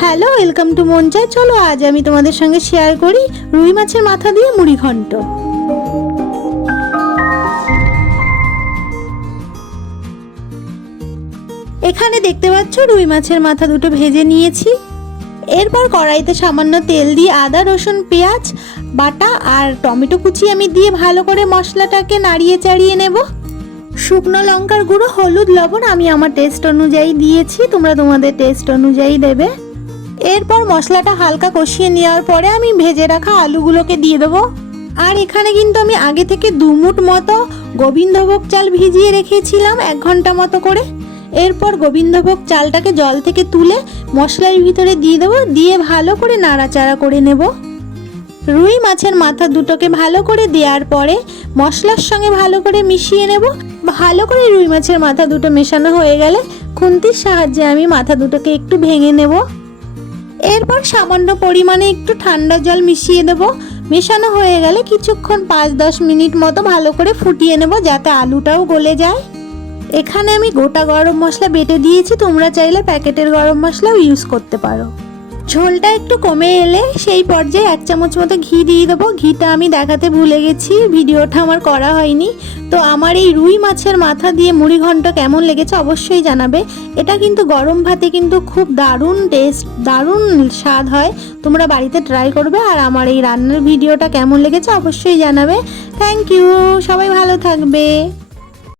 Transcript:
Hello welcome to মঞ্চায় চলো, আজ আমি তোমাদের সঙ্গে শেয়ার করি রুই মাছের মাথা দিয়ে মুড়ি ঘন্ট। এখানে দেখতে পাচ্ছ রুই মাছের মাথা দুটো ভেজে নিয়েছি। এরপর কড়াইতে সামান্য তেল দিয়ে আদা, রসুন, পেঁয়াজ, বাটা আর টমেটো কুচি আমি দিয়ে ভালো করে মশলাটাকে নাড়িয়ে চাড়িয়ে নেব। শুকনো লঙ্কার গুঁড়ো, হলুদ, লবণ আমি আমার টেস্ট অনুযায়ী দিয়েছি, তোমরা তোমাদের টেস্ট অনুযায়ী দেবে। এরপর মশলাটা হালকা কষিয়ে নেওয়ার পরে আমি ভেজে রাখা আলুগুলোকে দিয়ে দেবো। আর এখানে কিন্তু আমি আগে থেকে দুমুট মতো গোবিন্দভোগ চাল ভিজিয়ে রেখেছিলাম, এক ঘণ্টা মতো করে। এরপর গোবিন্দভোগ চালটাকে জল থেকে তুলে মশলার ভিতরে দিয়ে দেবো, দিয়ে ভালো করে নাড়াচাড়া করে নেব। রুই মাছের মাথা দুটোকে ভালো করে দেওয়ার পরে মশলার সঙ্গে ভালো করে মিশিয়ে নেব। ভালো করে রুই মাছের মাথা দুটো মেশানো হয়ে গেলে খুন্তির সাহায্যে আমি মাথা দুটোকে একটু ভেঙে নেব। এরপর সামান্য পরিমাণে একটু ঠান্ডা জল মিশিয়ে দেব। মেশানো হয়ে গেলে কিছুক্ষণ পাঁচ দশ মিনিট মতো ভালো করে ফুটিয়ে নেব যাতে আলুটাও গলে যায়। এখানে আমি গোটা গরম মশলা বেটে দিয়েছি, তোমরা চাইলে প্যাকেটের গরম মশলাও ইউজ করতে পারো। ঝোলটা একটু কমে এলে সেই পর্যায়ে এক চামচ মতো ঘি দিয়ে দেবো। ঘিটা আমি দেখাতে ভুলে গেছি, ভিডিওটা আমার করা হয়নি। তো আমার এই রুই মাছের মাথা দিয়ে মুড়ি ঘন্ট কেমন লেগেছে অবশ্যই জানাবে। এটা কিন্তু গরম ভাতে কিন্তু খুব দারুণ টেস্ট, দারুণ স্বাদ হয়। তোমরা বাড়িতে ট্রাই করবে আর আমার এই রান্নার ভিডিওটা কেমন লেগেছে অবশ্যই জানাবে। থ্যাংক ইউ, সবাই ভালো থাকবে।